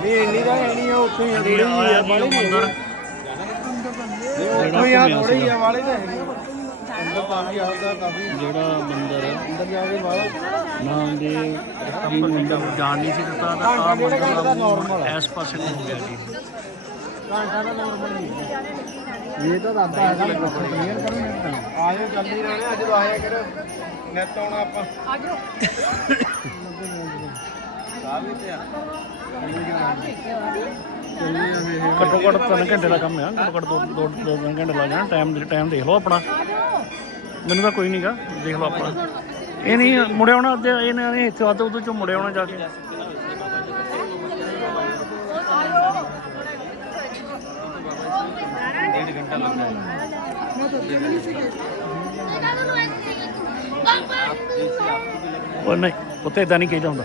ਨਹੀਂ ਇੰਨੀ ਤਾਂ ਹੈ ਨਹੀਂ ਉੱਥੇ ਹੀ ਅੰਦਰ ਹੀ ਆ ਬਾਲੀ ਮੰਦਰ ਉਹ ਯਾਰ ਥੋੜੀ ਹੀ ਆ ਵਾਲੇ ਤਾਂ ਹੈ ਜਿਹੜਾ ਮੰਦਰ ਹੈ ਅੰਦਰ ਜਾ ਕੇ ਵਾਲਾ ਨਾਮ ਦੇ ਕੰਮ ਪਿੰਡ ਜਾਣ ਨਹੀਂ ਸੀ ਦਿੱਤਾ ਤਾਂ ਆ ਮੰਦਰ ਦਾ ਨੋਰਮਲ ਐਸ ਪਾਸੇ ਨੂੰ ਹੋ ਗਿਆ ਜੀ ਘੰਟਾ ਦਾ ਨੋਰਮਲ ਨਹੀਂ ਇਹ ਤਾਂ ਦੱਸਦਾ ਹੈ ਕਿ ਕਲੀਅਰ ਕਰੋ ਨਿਤ ਆਇਓ ਜਲਦੀ ਰਹਿਣਾ ਅੱਜ ਆਇਆ ਕਰ ਨਿਤ ਆਉਣਾ ਆਪਾਂ ਆ ਜਾਓ ਘੱਟੋ ਘੱਟ 3 ਘੰਟੇ ਦਾ ਕੰਮ ਆ ਘੱਟੋ ਘੱਟ 2 ਘੰਟੇ ਲੱਗ ਜਾਣ ਟਾਈਮ ਟਾਈਮ ਦੇਖ ਲਓ ਆਪਣਾ ਮੈਨੂੰ ਤਾਂ ਕੋਈ ਨਹੀਂਗਾ ਦੇਖ ਲਓ ਆਪਣਾ ਇਹ ਨਹੀਂ ਮੁੜਿਆ ਮੁੜੇ ਆਉਣਾ ਅੱਜ ਇਹ ਨਹੀਂ ਇੱਥੇ ਆਦੇ ਉਦੋਂ ਚੋਂ ਮੁੜੇ ਆਉਣਾ ਜਾ ਕੇ ਉਹ ਨਹੀਂ ਪੁੱਤੇ ਤਾਂ ਨਹੀਂ ਕਹਿ ਜਾਂਦਾ